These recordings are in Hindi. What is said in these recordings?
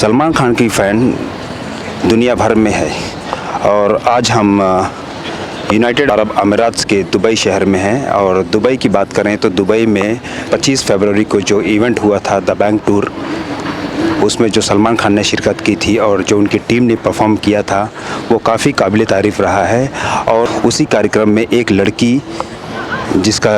सलमान खान की फ़ैन दुनिया भर में है और आज हम यूनाइटेड अरब अमीरात के दुबई शहर में हैं। और दुबई की बात करें तो दुबई में 25 फरवरी को जो इवेंट हुआ था द बैंक टूर, उसमें जो सलमान खान ने शिरकत की थी और जो उनकी टीम ने परफॉर्म किया था वो काफ़ी काबिल तारीफ़ रहा है। और उसी कार्यक्रम में एक लड़की जिसका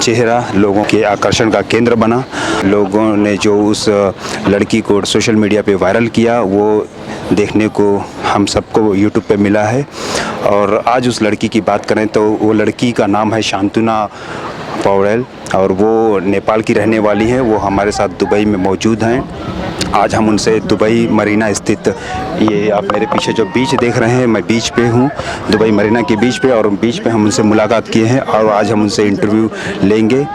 चेहरा लोगों के आकर्षण का केंद्र बना, लोगों ने जो उस लड़की को सोशल मीडिया पे वायरल किया वो देखने को हम सबको यूट्यूब पे मिला है। और आज उस लड़की की बात करें तो वो लड़की का नाम है शांतुना पौडेल और वो नेपाल की रहने वाली हैं। वो हमारे साथ दुबई में मौजूद हैं। आज हम उनसे दुबई मरीना स्थित, ये आप मेरे पीछे जो बीच देख रहे हैं, मैं बीच पे हूँ, दुबई मरीना के बीच पे, और बीच पे हम उनसे मुलाकात किए हैं और आज हम उनसे इंटरव्यू लेंगे।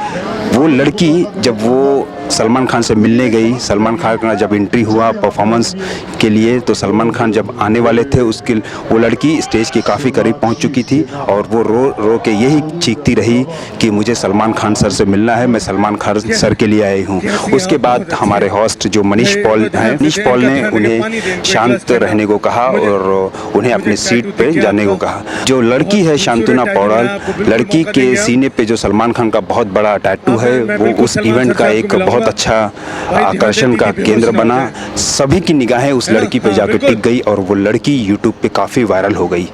वो लड़की जब वो सलमान खान से मिलने गई, सलमान खान का जब एंट्री हुआ परफॉर्मेंस के लिए, तो सलमान खान जब आने वाले थे उसके वो लड़की स्टेज के काफ़ी करीब पहुंच चुकी थी और वो रो रो के यही चीखती रही कि मुझे सलमान खान सर से मिलना है, मैं सलमान खान सर के लिए आई हूं। उसके बाद हमारे होस्ट जो मनीष पॉल हैं, मनीष पॉल ने उन्हें शांत रहने को कहा और उन्हें अपनी सीट पे जाने को कहा। जो लड़की है शांतुना पौडेल, लड़की के सीने पे जो सलमान खान का बहुत बड़ा टैटू है, वो उस इवेंट का एक बहुत अच्छा आकर्षण का केंद्र बना। सभी की निगाहें उस लड़की पे जाकर टिक गई और वो लड़की यूट्यूब पे काफ़ी वायरल हो गई।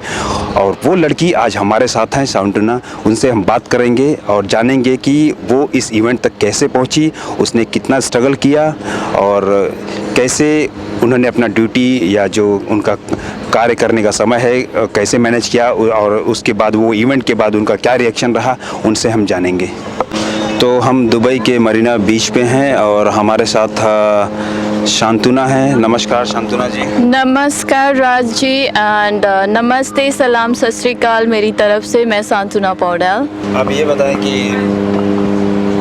और वो लड़की आज हमारे साथ हैं, शांतुना। उनसे हम बात करेंगे और जानेंगे कि वो इस इवेंट तक कैसे पहुंची, उसने कितना स्ट्रगल किया और कैसे उन्होंने अपना ड्यूटी या जो उनका कार्य करने का समय है कैसे मैनेज किया, और उसके बाद वो इवेंट के बाद उनका क्या रिएक्शन रहा, उनसे हम जानेंगे। तो हम दुबई के मरीना बीच पे हैं और हमारे साथ शांतुना है। नमस्कार शांतुना जी। नमस्कार राज जी एंड नमस्ते, सलाम, सत श्री अकाल मेरी तरफ से। मैं शांतुना पौडेल। आप ये बताएं कि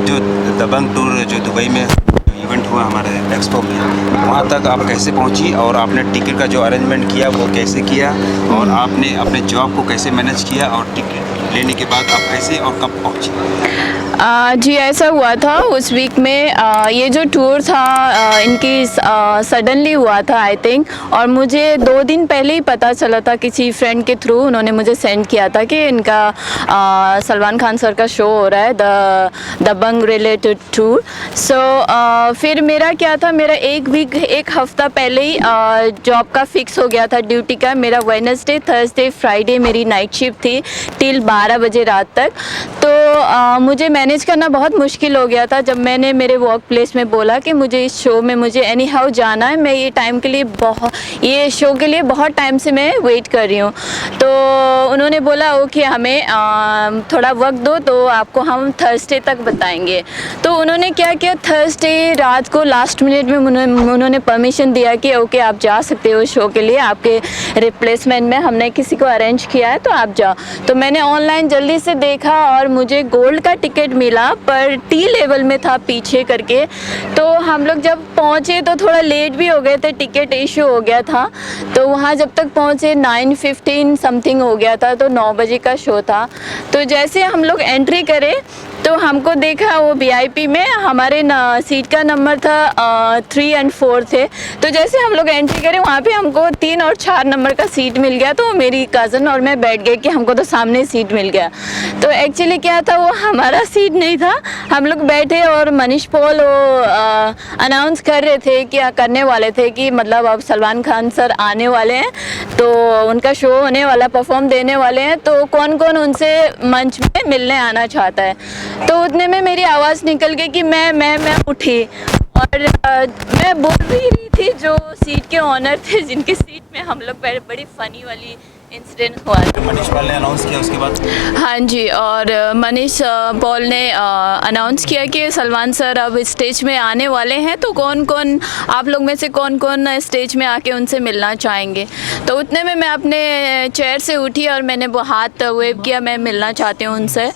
जो दबंग टूर जो दुबई में इवेंट हुआ हमारे एक्सपो में, वहाँ तक आप कैसे पहुँची और आपने टिकट का जो अरेंजमेंट किया वो कैसे किया और आपने अपने जॉब को कैसे मैनेज किया और टिकट लेने के बाद आप कैसे और कब पहुँची? जी ऐसा हुआ था उस वीक में, ये जो टूर था इनकी सडनली हुआ था आई थिंक, और मुझे 2 दिन पहले ही पता चला था किसी फ्रेंड के थ्रू। उन्होंने मुझे सेंड किया था कि इनका सलमान खान सर का शो हो रहा है, दबंग रिलेटेड टूर। सो फिर मेरा क्या था, मेरा एक हफ्ता पहले ही जॉब का फिक्स हो गया था, ड्यूटी का। मेरा वेडनेसडे, थर्सडे, फ्राइडे मेरी नाइट शिफ्ट थी टिल 12 बजे रात तक। तो मुझे मैनेज करना बहुत मुश्किल हो गया था जब मैंने मेरे वर्क प्लेस में बोला कि मुझे इस शो में मुझे एनी हाउ जाना है, मैं ये शो के लिए बहुत टाइम से मैं वेट कर रही हूँ। तो उन्होंने बोला ओके हमें थोड़ा वक्त दो, तो आपको हम थर्सडे तक बताएंगे। तो उन्होंने क्या किया, थर्सडे रात को लास्ट मिनट में उन्होंने परमिशन दिया कि ओके आप जा सकते हो शो के लिए, आपके रिप्लेसमेंट में हमने किसी को अरेंज किया है तो आप जाओ। तो मैंने ऑनलाइन जल्दी से देखा और मुझे गोल्ड का टिकट मिला, पर टी लेवल में था पीछे करके। तो हम लोग जब पहुँचे तो थोड़ा लेट भी हो गए थे, टिकट इशू हो गया था। तो वहाँ जब तक पहुँचे 9:15 समथिंग हो गया था, तो 9 बजे का शो था। तो जैसे हम लोग एंट्री करे तो हमको देखा वो VIP में हमारे सीट का नंबर था 3 और 4 थे। तो जैसे हम लोग एंट्री करें वहाँ पे हमको 3 और 4 नंबर का सीट मिल गया। तो मेरी कज़न और मैं बैठ गए कि हमको तो सामने सीट मिल गया। तो एक्चुअली क्या था, वो हमारा सीट नहीं था। हम लोग बैठे और मनीष पॉल वो अनाउंस कर रहे थे, क्या करने वाले थे कि मतलब अब सलमान खान सर आने वाले हैं, तो उनका शो होने वाला, परफॉर्म देने वाले हैं, तो कौन कौन उनसे मंच में मिलने आना चाहता है। तो उतने में मेरी आवाज़ निकल गई कि मैं उठी और मैं बोल भी रही थी जो सीट के ऑनर थे, जिनके सीट में हम लोग बैठे। बड़ी फ़नी वाली इंसिडेंट हुआ था। मनीष पॉल ने अनाउंस किया उसके बाद? हाँ जी, और मनीष पॉल ने अनाउंस किया कि सलमान सर अब स्टेज में आने वाले हैं, तो कौन कौन आप लोग में से कौन कौन स्टेज में आके उनसे मिलना चाहेंगे। तो उतने में मैं अपने चेयर से उठी और मैंने वो हाथ वेव किया, मैं मिलना चाहती हूँ उनसे।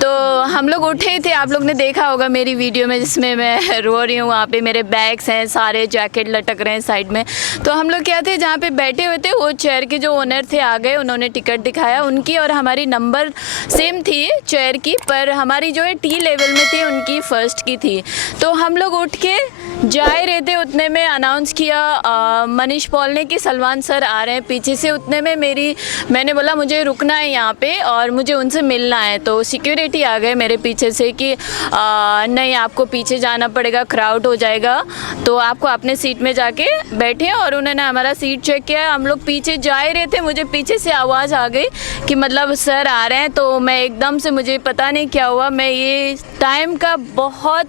तो हम लोग उठे थे, आप लोग ने देखा होगा मेरी वीडियो में जिसमें मैं रो रही हूँ, वहाँ पे मेरे बैग्स हैं, सारे जैकेट लटक रहे हैं साइड में। तो हम लोग क्या थे, जहाँ पे बैठे हुए थे वो चेयर के जो ओनर थे आ गए, उन्होंने टिकट दिखाया, उनकी और हमारी नंबर सेम थी चेयर की, पर हमारी जो है टी लेवल में थी, उनकी फर्स्ट की थी। तो हम लोग उठ के जा ही रहे थे, उतने में अनाउंस किया मनीष पॉल ने कि सलमान सर आ रहे हैं पीछे से। उतने में मैंने बोला मुझे रुकना है यहाँ पे और मुझे उनसे मिलना है। तो सिक्योरिटी आ गए मेरे पीछे से कि नहीं, आपको पीछे जाना पड़ेगा, क्राउड हो जाएगा, तो आपको अपने सीट में जाके बैठे। और उन्होंने हमारा सीट चेक किया, हम लोग पीछे जा ही रहे थे, मुझे पीछे से आवाज़ आ गई कि मतलब सर आ रहे हैं। तो मैं एकदम से, मुझे पता नहीं क्या हुआ, मैं ये टाइम का बहुत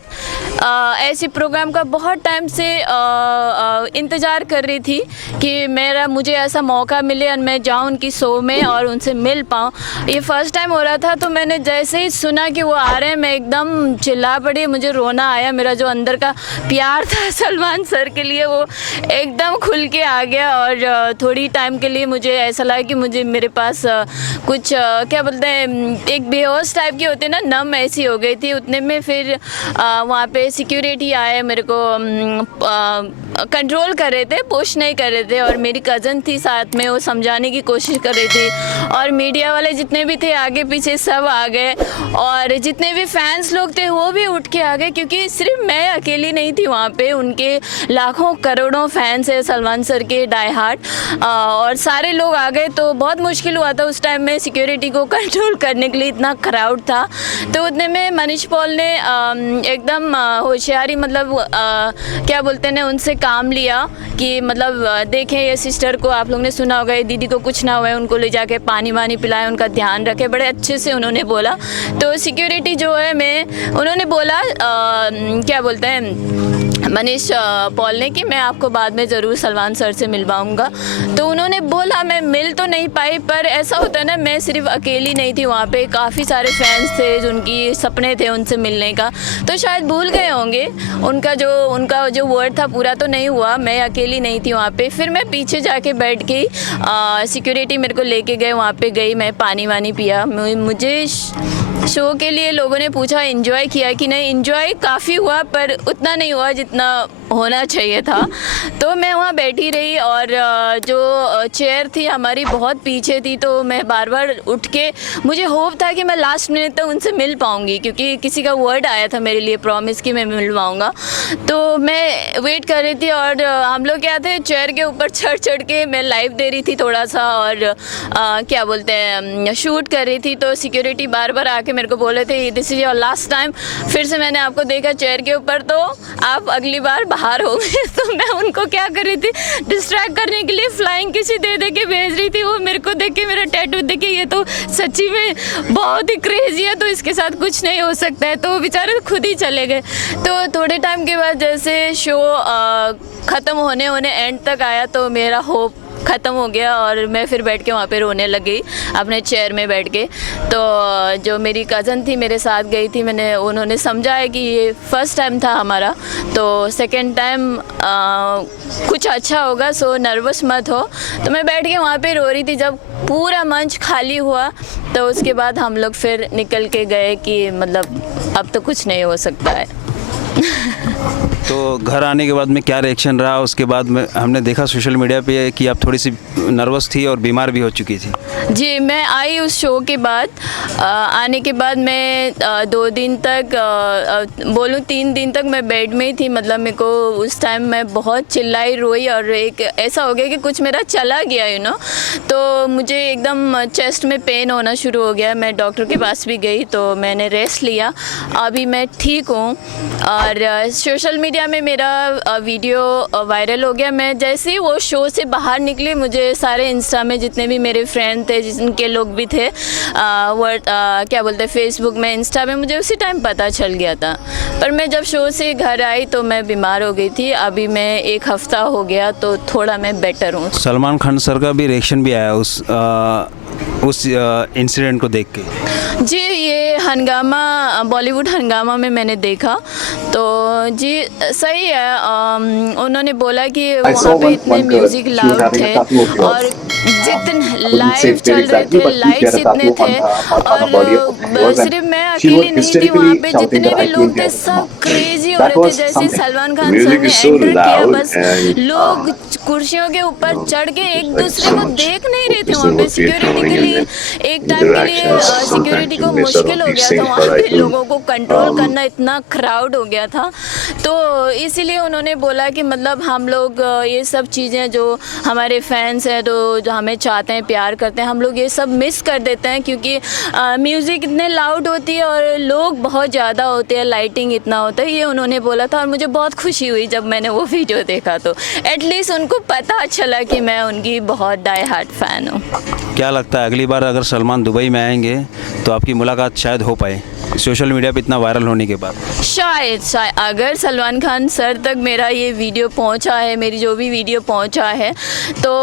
ऐसे प्रोग्राम का बहुत टाइम से इंतज़ार कर रही थी कि मुझे ऐसा मौका मिले और मैं जाऊँ उनकी शो में और उनसे मिल पाऊँ। ये फर्स्ट टाइम हो रहा था, तो मैंने जैसे ही सुना कि वो आ रहे हैं, मैं एकदम चिल्ला पड़ी, मुझे रोना आया। मेरा जो अंदर का प्यार था सलमान सर के लिए, वो एकदम खुल के आ गया। और थोड़ी टाइम के लिए मुझे ऐसा लगा कि मेरे पास कुछ क्या बोलते हैं, एक बेहोश टाइप की होती है ना, नम ऐसी हो गई थी। उतने में फिर वहाँ पे सिक्योरिटी आए, मेरे को कंट्रोल कर रहे थे, पुश नहीं कर रहे थे। और मेरी कज़न थी साथ में, वो समझाने की कोशिश कर रही थी। और मीडिया वाले जितने भी थे आगे पीछे सब आ गए, और जितने भी फैंस लोग थे वो भी उठ के आ गए, क्योंकि सिर्फ मैं अकेली नहीं थी वहाँ पे, उनके लाखों करोड़ों फैंस है सलमान सर के डाई हार्ट, और सारे लोग आ गए। तो बहुत मुश्किल हुआ था उस टाइम में सिक्योरिटी को कंट्रोल करने के लिए, इतना क्राउड था। तो उतने में मनीष पॉल ने एकदम होशियारी, मतलब क्या बोलते हैं, उनसे काम लिया कि मतलब देखें ये सिस्टर को, आप लोग ने सुना होगा, ये दीदी को कुछ ना हुआ है, उनको ले जाके पानी वानी पिलाएं, उनका ध्यान रखें, बड़े अच्छे से उन्होंने बोला। तो सिक्योरिटी जो है, उन्होंने बोला क्या बोलते हैं मनीष पॉल ने कि मैं आपको बाद में ज़रूर सलमान सर से मिलवाऊंगा। तो उन्होंने बोला, मैं मिल तो नहीं पाई, पर ऐसा होता है ना, मैं सिर्फ अकेली नहीं थी वहाँ पे, काफ़ी सारे फैंस थे जिनकी सपने थे उनसे मिलने का, तो शायद भूल गए होंगे। उनका जो वर्ड था पूरा तो नहीं हुआ, मैं अकेली नहीं थी वहाँ पे। फिर मैं पीछे जाके बैठ गई, सिक्योरिटी मेरे को लेके गए, वहाँ पे गई, मैं पानी वानी पिया। मुझे शो के लिए लोगों ने पूछा एंजॉय किया कि नहीं, एंजॉय काफ़ी हुआ, पर उतना नहीं हुआ जितना होना चाहिए था। तो मैं वहाँ बैठी रही, और जो चेयर थी हमारी बहुत पीछे थी, तो मैं बार बार उठ के, मुझे होप था कि मैं लास्ट मिनट तक उनसे मिल पाऊँगी, क्योंकि किसी का वर्ड आया था मेरे लिए, प्रॉमिस कि मैं मिलवाऊँगा। तो मैं वेट कर रही थी, और हम लोग क्या थे, चेयर के ऊपर चढ़ के मैं लाइव दे रही थी थोड़ा सा, और क्या बोलते हैं, शूट कर रही थी। तो सिक्योरिटी बार बार आके मेरे को बोले थे this is your last time, फिर से मैंने आपको देखा चेयर के ऊपर, तो आप अगली बार बाहर हो गए। तो मैं उनको क्या कर रही थी, डिस्ट्रैक्ट करने के लिए फ्लाइंग किसी दे के भेज रही थी। वो मेरे को देख के, मेरा टैटू देख के, ये तो सच्ची में बहुत ही क्रेजी है, तो इसके साथ कुछ नहीं हो सकता है। तो वो बेचारे खुद ही चले गए। तो थोड़े टाइम के बाद जैसे शो ख़त्म होने एंड तक आया, तो मेरा होप ख़त्म हो गया, और मैं फिर बैठ के वहाँ पे रोने लगी अपने चेयर में बैठ के। तो जो मेरी कज़न थी मेरे साथ गई थी, उन्होंने समझाया कि ये फर्स्ट टाइम था हमारा, तो सेकंड टाइम कुछ अच्छा होगा, सो नर्वस मत हो। तो मैं बैठ के वहाँ पे रो रही थी। जब पूरा मंच खाली हुआ, तो उसके बाद हम लोग फिर निकल के गए कि मतलब अब तो कुछ नहीं हो सकता है। तो घर आने के बाद में क्या रिएक्शन रहा? उसके बाद में हमने देखा सोशल मीडिया पे कि आप थोड़ी सी नर्वस थी और बीमार भी हो चुकी थी। जी, मैं आई उस शो के बाद, आने के बाद मैं 2 दिन तक, बोलूँ 3 दिन तक मैं बेड में ही थी। मतलब मेरे को उस टाइम मैं बहुत चिल्लाई, रोई, और एक ऐसा हो गया कि कुछ मेरा चला गया, यू नो। तो मुझे एकदम चेस्ट में पेन होना शुरू हो गया। मैं डॉक्टर के पास भी गई, तो मैंने रेस्ट लिया, अभी मैं ठीक हूँ। और सोशल मीडिया में मेरा वीडियो वायरल हो गया। मैं जैसे ही वो शो से बाहर निकली, मुझे सारे इंस्टा में जितने भी मेरे फ्रेंड थे, जिनके लोग भी थे, क्या बोलते हैं, फेसबुक में, इंस्टा में, मुझे उसी टाइम पता चल गया था। पर मैं जब शो से घर आई तो मैं बीमार हो गई थी। अभी मैं 1 हफ़्ता हो गया, तो थोड़ा मैं बेटर हूँ। सलमान खान सर का भी रिएक्शन भी आया उस इंसिडेंट को देख के। जी, ये हंगामा, बॉलीवुड हंगामा में मैंने देखा, तो जी सही है। उन्होंने बोला कि वहाँ पे इतने म्यूज़िक लाउड थे, और जितने लाइव चल रहे थे, लाइट्स इतने थे, और सिर्फ मैं अकेली नहीं थी वहाँ पे, जितने भी लोग थे सब क्रेजी हो रहे थे। जैसे सलमान खान सर ने एंटर किया, बस लोग कुर्सियों के ऊपर चढ़ के एक दूसरे को देख नहीं रहे थे। वहाँ पे सिक्योरिटी के लिए एक टाइम के लिए सिक्योरिटी को मुश्किल हो गया था वहाँ पे लोगों को कंट्रोल करना, इतना क्राउड हो गया था। तो इसीलिए उन्होंने बोला कि मतलब हम लोग ये सब चीज़ें जो हमारे फैंस हैं, जो हमें चाहते हैं, प्यार करते हैं, हम लोग ये सब मिस कर देते हैं क्योंकि म्यूज़िक इतने लाउड होती है और लोग बहुत ज़्यादा होते हैं, लाइटिंग इतना होता है, ये उन्होंने बोला था। और मुझे बहुत खुशी हुई जब मैंने वो वीडियो देखा, तो एटलीस्ट उनको पता चला कि मैं उनकी बहुत डाई हार्ट फ़ैन हूँ। क्या लगता है अगली बार अगर सलमान दुबई में आएंगे तो आपकी मुलाकात शायद हो पाए सोशल मीडिया पे इतना वायरल होने के बाद? शायद अगर सलमान खान सर तक मेरा ये वीडियो पहुंचा है, मेरी जो भी वीडियो पहुंचा है, तो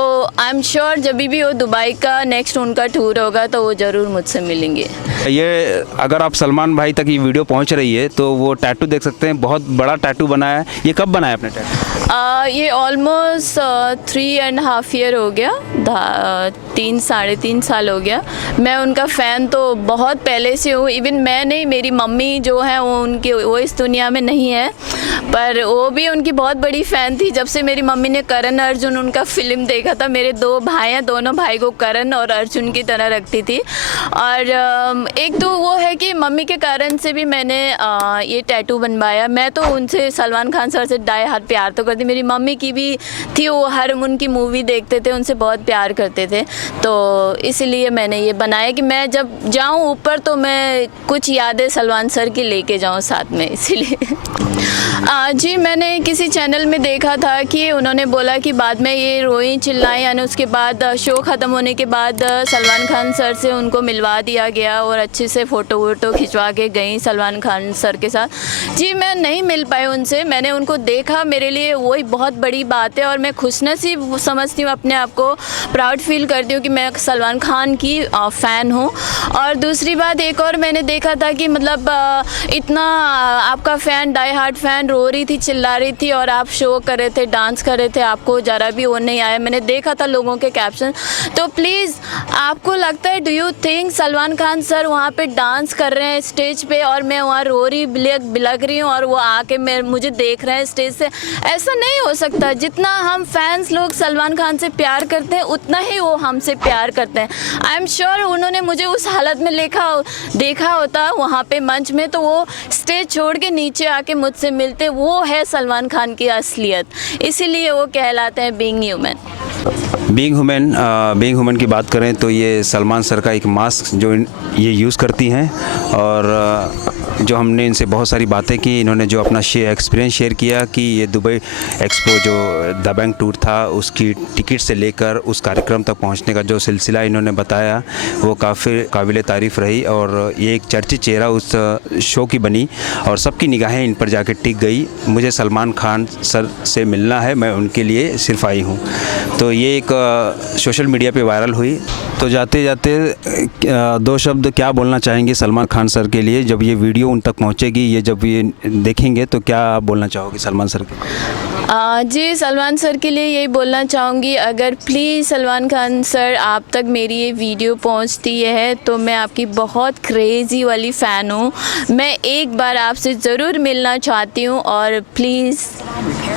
आई एम श्योर जब भी वो दुबई का नेक्स्ट उनका टूर होगा तो वो ज़रूर मुझसे मिलेंगे। ये अगर आप सलमान भाई तक ये वीडियो पहुंच रही है तो वो टैटू देख सकते हैं, बहुत बड़ा टैटू बनाया है। ये कब बनाया आपने टैटू? ये ऑलमोस्ट 3.5 ईयर हो गया, 3-3.5 साल हो गया। मैं उनका फ़ैन तो बहुत पहले से हूँ। इवन मैं नहीं, मेरी मम्मी जो है वो इस दुनिया में नहीं है, पर वो भी उनकी बहुत बड़ी फ़ैन थी। जब से मेरी मम्मी ने करण अर्जुन उनका फ़िल्म देखा था, मेरे 2 भाई हैं, दोनों भाई को करण और अर्जुन की तरह रखती थी। और एक तो वो है कि मम्मी के कारण से भी मैंने ये टैटू बनवाया। मैं तो उनसे, सलमान खान सर से डाई हार्ट प्यार तो करती, मेरी मम्मी की भी थी, वो हर उनकी मूवी देखते थे, उनसे बहुत प्यार करते थे। तो इसलिए मैंने ये बनाया कि मैं जब जाऊँ ऊपर तो मैं कुछ यादें सलमान सर की लेके जाऊँ साथ में, इसीलिए। जी, मैंने किसी चैनल में देखा था कि उन्होंने बोला कि बाद में ये रोई चिल्लाई, यानी उसके बाद शो ख़त्म होने के बाद सलमान खान सर से उनको मिलवा दिया गया और अच्छे से फ़ोटो वोटो खिंचवा के गई सलमान खान सर के साथ। जी, मैं नहीं मिल पाई उनसे, मैंने उनको देखा, मेरे लिए वही बहुत बड़ी बात है और मैं खुशनसीब समझती हूँ, अपने आप को प्राउड फील करती हूँ कि मैं सलमान खान की फ़ैन हूँ। और दूसरी बात एक और मैंने देखा था कि मतलब इतना आपका फ़ैन, डाई हार्ट फ़ैन रो रही थी, चिल्ला रही थी और आप शो कर रहे थे, डांस कर रहे थे, आपको ज़रा भी वो नहीं आया। मैंने देखा था लोगों के कैप्शन। तो प्लीज़, आपको लगता है, do you think Salman Khan sir वहाँ पे डांस कर रहे हैं स्टेज पे और मैं वहाँ रो रही बिलग रही हूँ और वो आके मुझे देख रहे हैं स्टेज से? ऐसा नहीं हो सकता। जितना हम फैंस लोग सलमान खान से प्यार करते हैं उतना ही वो हमसे प्यार करते हैं। आई एम श्योर उन्होंने मुझे उस हालत में देखा होता वहाँ पे मंच में, तो वो स्टेज छोड़ के नीचे आके मुझसे मिलते। वो है सलमान खान की असलियत, इसीलिए वो कहलाते हैं बीइंग ह्यूमन। बीइंग ह्यूमन की बात करें तो ये सलमान सर का एक मास्क जो ये यूज़ करती हैं, और जो हमने इनसे बहुत सारी बातें की, इन्होंने जो अपना एक्सपीरियंस शेयर किया कि ये दुबई एक्सपो जो दबंग टूर था उसकी टिकट से लेकर उस कार्यक्रम तक पहुंचने का जो सिलसिला इन्होंने बताया वो काफ़ी काबिल तारीफ़ रही। और ये एक चर्चित चेहरा उस शो की बनी और सबकी निगाहें इन पर जाके टिक गई। मुझे सलमान खान सर से मिलना है, मैं उनके लिए सिर्फ आई हूँ। तो ये एक सोशल मीडिया पे वायरल हुई। तो जाते जाते 2 शब्द क्या बोलना चाहेंगे सलमान खान सर के लिए? जब ये वीडियो उन तक पहुंचेगी, ये जब ये देखेंगे तो क्या आप बोलना चाहोगे सलमान सर के? जी, सलमान सर के लिए यही बोलना चाहूँगी, अगर प्लीज़ सलमान खान सर आप तक मेरी ये वीडियो पहुँचती है तो मैं आपकी बहुत क्रेज़ी वाली फ़ैन हूँ। मैं एक बार आपसे ज़रूर मिलना चाहती हूँ और प्लीज़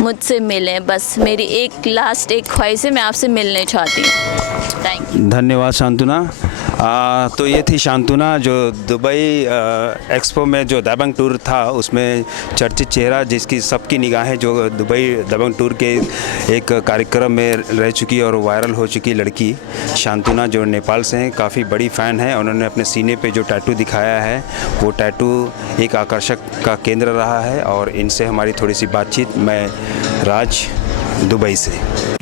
मुझसे मिलें। बस मेरी एक लास्ट ख्वाहिश है, मैं आपसे मिलने चाहती हूँ। Thank you. धन्यवाद शांतुना। तो ये थी शांतुना जो दुबई एक्सपो में जो दबंग टूर था उसमें चर्चित चेहरा, जिसकी सबकी निगाहें जो दुबई दबंग टूर के एक कार्यक्रम में रह चुकी और वायरल हो चुकी लड़की शांतुना, जो नेपाल से हैं, काफ़ी बड़ी फ़ैन है। उन्होंने अपने सीने पे जो टैटू दिखाया है वो टैटू एक आकर्षक का केंद्र रहा है। और इनसे हमारी थोड़ी सी बातचीत, मैं राज दुबई से।